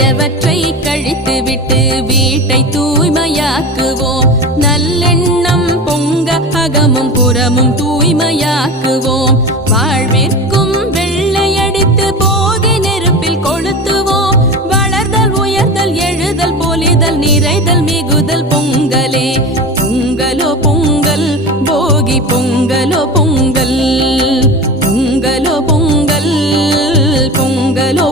பழையவற்றை கழித்துவிட்டு வீட்டை தூய்மையாக்குவோம். நல்லெண்ணம் பொங்க அகமும் புறமும் தூய்மையாக்குவோம். வாழ்விற்கும் வெள்ளையடித்து போகி நெருப்பில் கொளுத்துவோம். வளர்தல் உயர்தல் எழுதல் பொலிதல் நிறைதல் மிகுதல் பொங்கலே. பொங்கலோ பொங்கல் போகி பொங்கலோ பொங்கல். பொங்கலோ பொங்கல் பொங்கலோ